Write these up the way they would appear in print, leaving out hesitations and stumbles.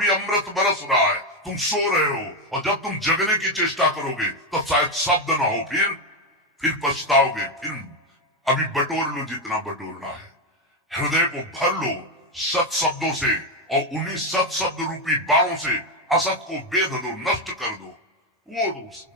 अभी अमृत बरस रहा है, तुम सो रहे हो, और जब तुम जगने की चेष्टा करोगे तो शायद शब्द ना हो, फिर पछताओगे। फिर अभी बटोर लो जितना बटोरना है, हृदय को भर लो सत शब्दों से, और उन्हीं सत शब्द रूपी बाणों से असत को बेध दो, नष्ट कर दो। वो दोस्त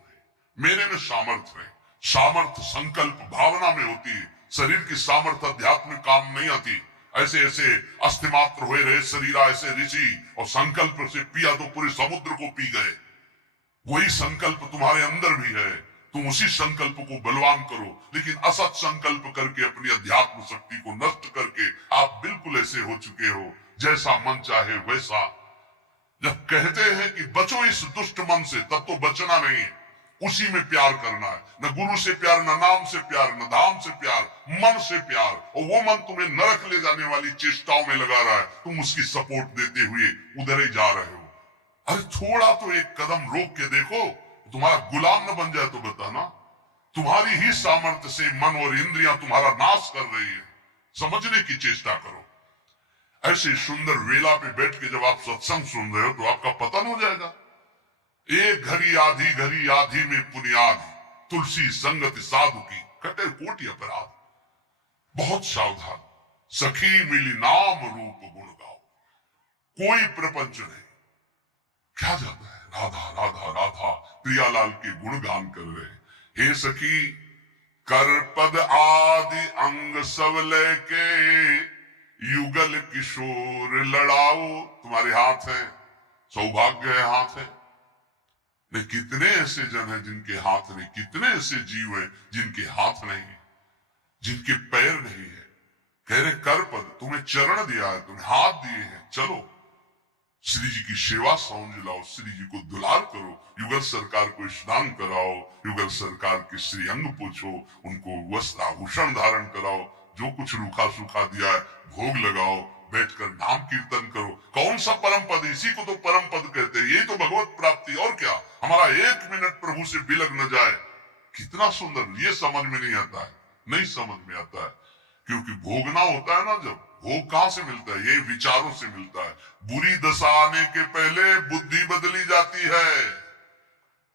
मेरे में सामर्थ्य है, सामर्थ्य संकल्प भावना में होती है। शरीर की सामर्थ्य अध्यात्म में काम नहीं आती। ऐसे ऐसे अस्थिमात्र हुए रहे शरीर ऐसे ऋषि, और संकल्प से पिया तो पूरे समुद्र को पी गए। वही संकल्प तुम्हारे अंदर भी है, तुम उसी संकल्प को बलवान करो, लेकिन असत संकल्प करके अपनी अध्यात्म शक्ति को नष्ट करके आप बिल्कुल ऐसे हो चुके हो जैसा मन चाहे वैसा। जब कहते हैं कि बचो इस दुष्ट मन से, तब तो बचना नहीं है, उसी में प्यार करना है। न गुरु से प्यार, न नाम से प्यार, न धाम से प्यार, मन से प्यार। और वो मन तुम्हें नरक ले जाने वाली चेष्टाओं में लगा रहा है, तुम उसकी सपोर्ट देते हुए उधर ही जा रहे हो। अरे थोड़ा तो एक कदम रोक के देखो, तुम्हारा गुलाम न बन जाए तो बताना। तुम्हारी ही सामर्थ्य से मन और इंद्रियां तुम्हारा नाश कर रही है, समझने की चेष्टा करो। ऐसे सुंदर वेला पे बैठ के जब आप सत्संग सुन रहे हो तो आपका पतन हो जाएगा। एक घड़ी आधी में पुनियाद, तुलसी संगति साधु की कटे कोटि अपराध। बहुत सावधान, सखी मिली नाम रूप गुण गाओ। कोई प्रपंच नहीं, क्या जाता है राधा राधा राधा, प्रियालाल के गुणगान कर रहे। हे सखी कर पद आदि अंग सब लेके, युगल किशोर लड़ाओ। तुम्हारे हाथ है, सौभाग्य है हाथ है। नहीं, कितने ऐसे जन हैं जिनके हाथ नहीं, कितने ऐसे जीव हैं जिनके हाथ नहीं है, जिनके पैर नहीं है। कह रहे कर पद, तुम्हें चरण दिया है, तुम्हें हाथ दिए हैं, चलो श्री जी की सेवा समझ लाओ, श्री जी को दुलार करो, युगल सरकार को स्नान कराओ, युगल सरकार के श्री अंग पूछो, उनको वस्त्र आभूषण धारण कराओ, जो कुछ रूखा सूखा दिया है भोग लगाओ, बैठकर नाम कीर्तन करो। कौन सा परम पद, इसी को तो परम पद कहते हैं, यही तो भगवत प्राप्ति। और क्या, हमारा एक मिनट प्रभु से बिलग न जाए, कितना सुंदर। ये समझ में नहीं आता है, नहीं समझ में आता है, क्योंकि भोगना होता है ना, जब भोग कहां से मिलता है, ये विचारों से मिलता है। बुरी दशा आने के पहले बुद्धि बदली जाती है,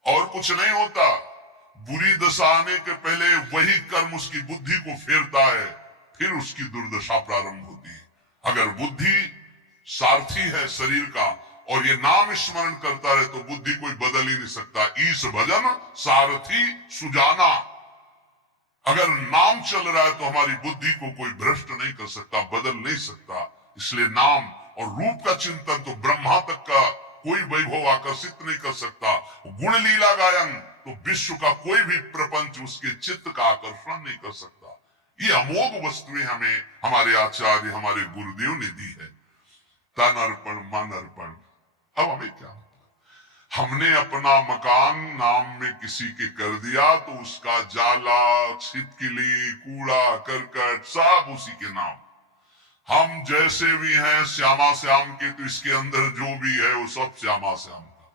और कुछ नहीं होता। बुरी दशा आने के पहले वही कर्म उसकी बुद्धि को फेरता है, फिर उसकी दुर्दशा प्रारंभ होती है। अगर बुद्धि सारथी है शरीर का, और ये नाम स्मरण करता रहे, तो बुद्धि कोई बदल ही नहीं सकता। ईश भजन सारथी सुजाना। अगर नाम चल रहा है तो हमारी बुद्धि को कोई भ्रष्ट नहीं कर सकता, बदल नहीं सकता। इसलिए नाम और रूप का चिंतन तो ब्रह्मा तक का कोई वैभव आकर्षित नहीं कर सकता। गुण लीला गायन तो विश्व का कोई भी प्रपंच उसके चित्त का आकर्षण नहीं कर सकता। ये अमोघ वस्तुएं हमें हमारे आचार्य, हमारे गुरुदेव ने दी है। तन अर्पण मन अर्पण। अब हमें क्या, हमने अपना मकान नाम में किसी के कर दिया, तो उसका जाला, छिपकली, कूड़ा करकट सब उसी के नाम। हम जैसे भी हैं श्यामा श्याम के, तो इसके अंदर जो भी है वो सब श्यामा श्याम का।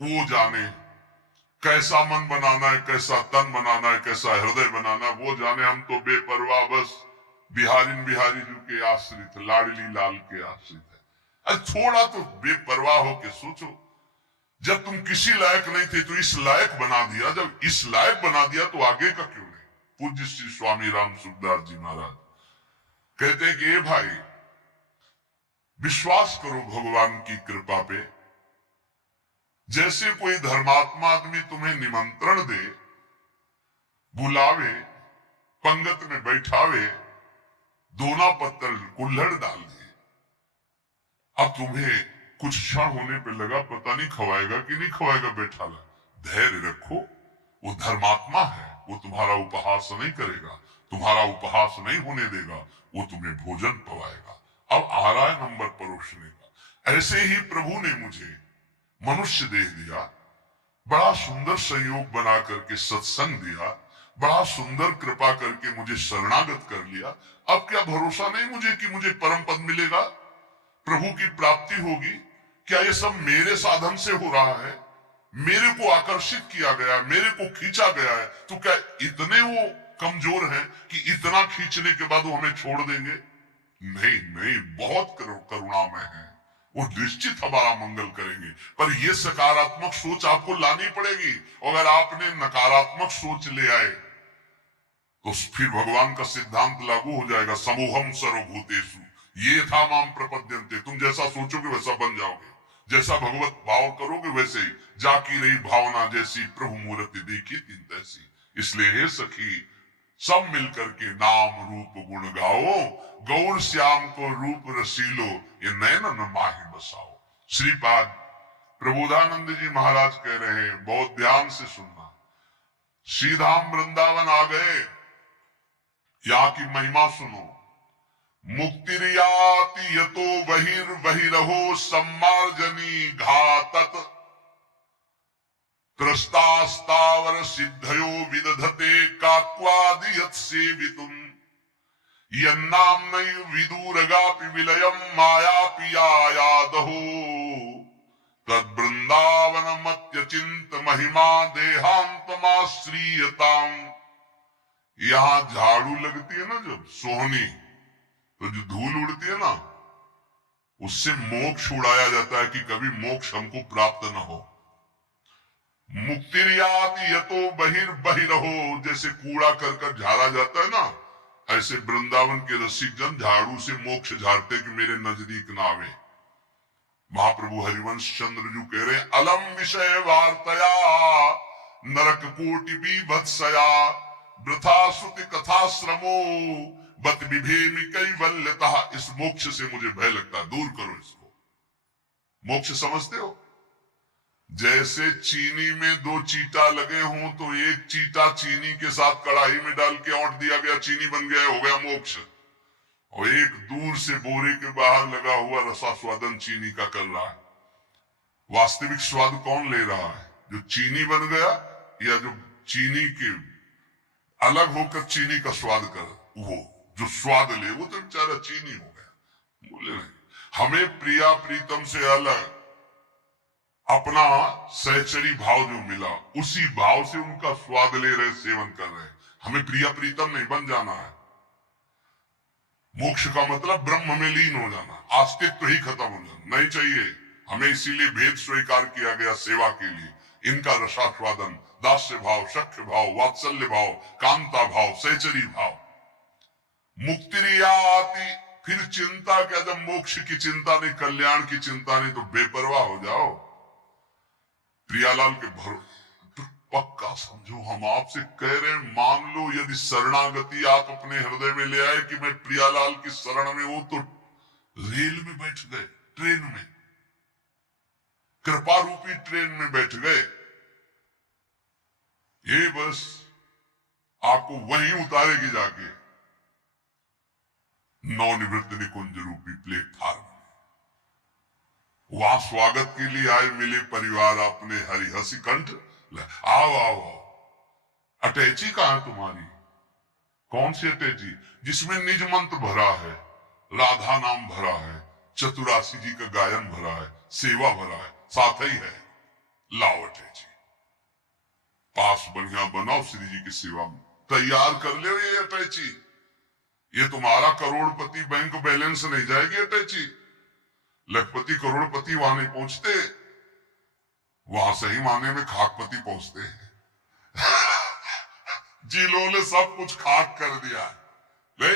वो जाने कैसा मन बनाना है, कैसा तन बनाना है, कैसा हृदय बनाना है, वो जाने। हम तो बेपरवाह बस बिहारी जी के आश्रित, लाडली लाल के आश्रित है। अरे थोड़ा तो बेपरवाह होके सोचो, जब तुम किसी लायक नहीं थे तो इस लायक बना दिया, जब इस लायक बना दिया तो आगे का क्यों नहीं। पूज्य श्री स्वामी राम सुखदास जी महाराज कहते हैं कि भाई विश्वास करो भगवान की कृपा पे। जैसे कोई धर्मात्मा आदमी तुम्हें निमंत्रण दे, बुलावे, पंगत में बैठावे, दोना पत्तल कुल्हड़ डाल दे, अब तुम्हें कुछ क्षण होने पे लगा पता नहीं खवाएगा कि नहीं खवाएगा, बैठा ला, धैर्य रखो। वो धर्मात्मा है, वो तुम्हारा उपहास नहीं करेगा, तुम्हारा उपहास नहीं होने देगा, वो तुम्हें भोजन पवाएगा। अब आ रहा है नंबर परोसने का। ऐसे ही प्रभु ने मुझे मनुष्य देह दिया, बड़ा सुंदर संयोग बना करके सत्संग दिया, बड़ा सुंदर कृपा करके मुझे शरणागत कर लिया। अब क्या भरोसा नहीं मुझे कि मुझे परम पद मिलेगा, प्रभु की प्राप्ति होगी? क्या ये सब मेरे साधन से हो रहा है? मेरे को आकर्षित किया गया है, मेरे को खींचा गया है, तो क्या इतने वो कमजोर हैं कि इतना खींचने के बाद वो हमें छोड़ देंगे? नहीं नहीं, बहुत करुणामय है, वो निश्चित हमारा मंगल करेंगे। पर ये सकारात्मक सोच आपको लानी पड़ेगी। अगर आपने नकारात्मक सोच ले आए तो फिर भगवान का सिद्धांत लागू हो जाएगा, समूहम सर्वभूतेषु ये था माम प्रपद्यन्ते। तुम जैसा सोचोगे वैसा बन जाओगे, जैसा भगवत भाव करोगे वैसे ही। जाकी रही भावना जैसी, प्रभु मूर्ति देखी तीन तैसी। इसलिए हे सखी, सब मिलकर के नाम रूप गुण गाओ, गौर श्याम को रूप रसीलो, ये नयन न माही बसाओ। श्रीपाद प्रबोधानंद जी महाराज कह रहे हैं, बहुत ध्यान से सुनना। श्रीधाम वृंदावन आ गए, यहाँ की महिमा सुनो। मुक्तिरियाति यतो बहिर्बहिरहो सम्मार्जनी घातत, त्रस्तास्तावर सिद्धयो विदधते काक्वादियत् सेवितुम्, यन्नाम्नै विदूरगापि विलयम् मायापि यायादहो, तद्वृंदावनमत्यचिन्त महिमा देहान्तमाश्रीयताम्। यहां झाड़ू लगती है ना जब सोहनी, तो जो धूल उड़ती है ना, उससे मोक्ष उड़ाया जाता है कि कभी मोक्ष हमको प्राप्त न हो। मुक्तिरियाति यतो बहिर्बहिरहो, जैसे कूड़ा करकट झाड़ा जाता है ना, ऐसे वृंदावन के रसिक जन झाड़ू से मोक्ष झाड़ते कि मेरे नजदीक ना आवे। महाप्रभु हरिवंश चंद्र जी कह रहे, अलम विषय वार्तया नरक कोटि बीभत्सया, वृथा श्रुति कथा श्रमो बत विभेमि कैवल्यतः। इस मोक्ष से मुझे भय लगता है, दूर करो इसको। मोक्ष समझते हो? जैसे चीनी में दो चीटा लगे हों तो एक चीटा चीनी के साथ कढ़ाई में डाल के औंट दिया गया, चीनी बन गया, हो गया मोक्ष। और एक दूर से बोरे के बाहर लगा हुआ रसास्वादन चीनी का कर रहा है। वास्तविक स्वाद कौन ले रहा है? जो चीनी बन गया या जो चीनी के अलग होकर चीनी का स्वाद कर, वो जो स्वाद ले वो तो बेचारा चीनी हो गया। बोले नहीं, हमें प्रिया प्रीतम से अलग अपना सहचरी भाव जो मिला, उसी भाव से उनका स्वाद ले रहे, सेवन कर रहे। हमें प्रिया प्रीतम नहीं बन जाना है। मोक्ष का मतलब ब्रह्म में लीन हो जाना, अस्तित्व ही खत्म हो जाना नहीं चाहिए हमें। इसीलिए भेद स्वीकार किया गया सेवा के लिए। इनका रसास्वादन, दास्य भाव, सख्य भाव, वात्सल्य भाव, कांता भाव, सहचरी भाव। मुक्तिरियाति, फिर चिंता क्या? जब मोक्ष की चिंता नहीं, कल्याण की चिंता नहीं, तो बेपरवाह हो जाओ। प्रियालाल के भरोसे पक्का समझो, हम आपसे कह रहे हैं, मान लो यदि शरणागति आप अपने हृदय में ले आए कि मैं प्रियालाल की शरण में हूं, तो रेल में बैठ गए, ट्रेन में, कृपा रूपी ट्रेन में बैठ गए। ये बस आपको वहीं उतारेगी जाके नवनिवृत्त निकुंज रूपी प्लेटफार्म। वहां स्वागत के लिए आए मिले परिवार अपने, हरिहसी कंठ, आओ आओ आओ। अटैची कहां है तुम्हारी? कौन सी अटैची? जिसमें निज मंत्र भरा है, राधा नाम भरा है, चतुरासी जी का गायन भरा है, सेवा भरा है, साथ ही है। लाओ अटैची, पास बढ़िया बनाओ श्री जी की सेवा में, तैयार कर ले ये अटैची। ये तुम्हारा करोड़पति बैंक बैलेंस नहीं जाएगी अटैची। लखपति करोड़पति वहां नहीं पहुंचते, वहां सही माने में खाकपति पहुंचते हैं। जिलों ने सब कुछ खाक कर दिया ले।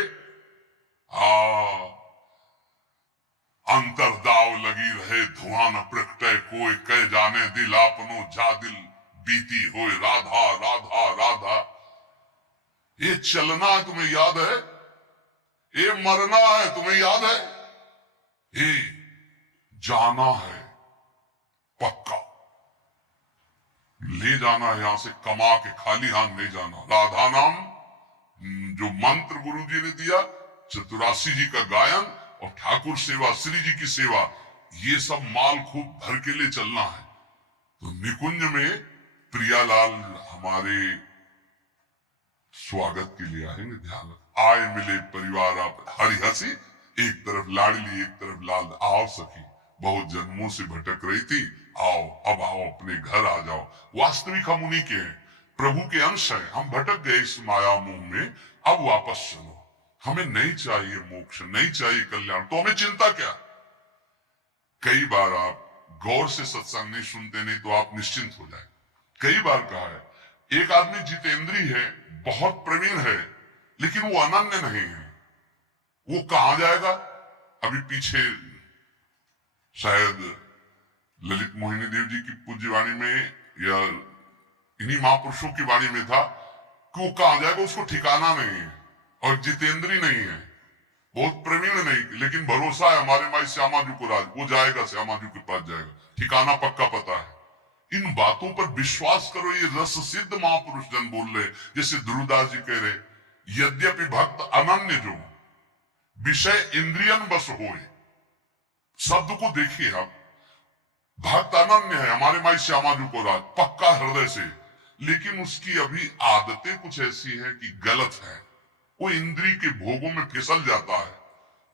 अंतरदाव लगी रहे, धुआं न प्रकटे कोई, कह जाने दिल आपनो जा दिल बीती होए, राधा राधा राधा। ये चलना है तुम्हें याद है? ये मरना है तुम्हें याद है? ये जाना है पक्का, ले जाना है यहां से, कमा के खाली हाथ नहीं जाना। राधा नाम जो मंत्र गुरु जी ने दिया, चतुरासी जी का गायन और ठाकुर सेवा, श्री जी की सेवा, ये सब माल खूब भर के लिए चलना है। तो निकुंज में प्रियालाल हमारे स्वागत के लिए आएंगे। ध्यान रख, आए मिले परिवार आप, हरिहसी, एक तरफ लाडली एक तरफ लाल। आओ सखी, बहुत जन्मों से भटक रही थी, आओ अब आओ, अपने घर आ जाओ। वास्तविक हम उन्हीं के हैं, प्रभु के अंश हैं। हम भटक गए इस माया मुंह में, अब वापस चलो। हमें नहीं चाहिए मोक्ष, नहीं चाहिए कल्याण, तो हमें चिंता क्या? कई बार आप गौर से सत्संग नहीं सुनते, नहीं तो आप निश्चिंत हो जाए। कई बार कहा है, एक आदमी जितेंद्री है, बहुत प्रवीण है, लेकिन वो अनन्य नहीं है। वो कहां जाएगा? अभी पीछे शायद ललित मोहिनी देव जी की पूज्यवाणी में या इन्हीं महापुरुषों की वाणी में था कि वो कहां जाएगा उसको ठिकाना नहीं है, और जितेंद्री नहीं है, बहुत प्रवीण नहीं, लेकिन भरोसा है हमारे माई श्यामा जी को राज, वो जाएगा, श्यामा जी के पास जाएगा, ठिकाना पक्का पता है। इन बातों पर विश्वास करो, ये रस सिद्ध महापुरुष जन बोल रहे, जैसे ध्रुवदास जी कह रहे, यद्यपि भक्त अनन्य जो विषय इंद्रियन बस होए। शब्द को देखिए आप, भक्त अनन्य है, हमारे माई श्यामा जी को राज, पक्का हृदय से, लेकिन उसकी अभी आदतें कुछ ऐसी है कि गलत है, वो इंद्रिय के भोगों में फिसल जाता है।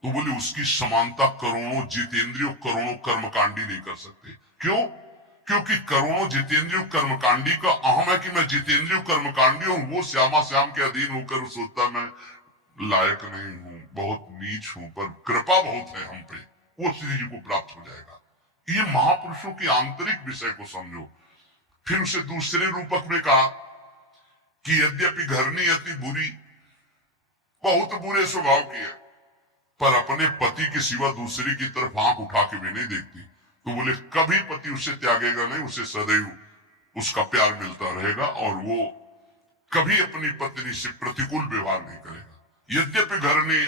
तो बोले उसकी समानता करोड़ों जितेंद्रियों करोड़ों कर्मकांडी नहीं कर सकते। क्यों? क्योंकि करोड़ों जितेंद्रियों कर्मकांडी का अहम है कि मैं जितेंद्रियों कर्मकांडी हूं, वो श्यामा श्याम के अधीन होकर सोचता मैं लायक नहीं हूं, बहुत नीच हूं, पर कृपा बहुत है हम पे, वो श्री जी को प्राप्त हो जाएगा। ये महापुरुषों की आंतरिक विषय को समझो। फिर उसे दूसरे रूपक में कहा कि यद्यपि घरनी अति बुरी, बहुत बुरे स्वभाव की है, पर अपने पति के सिवा दूसरे की तरफ आंख उठा के भी नहीं देखती। तो बोले कभी पति उसे त्यागेगा नहीं, उसे सदैव उसका प्यार मिलता रहेगा, और वो कभी अपनी पत्नी से प्रतिकूल व्यवहार नहीं करेगा। यद्यपि घरनी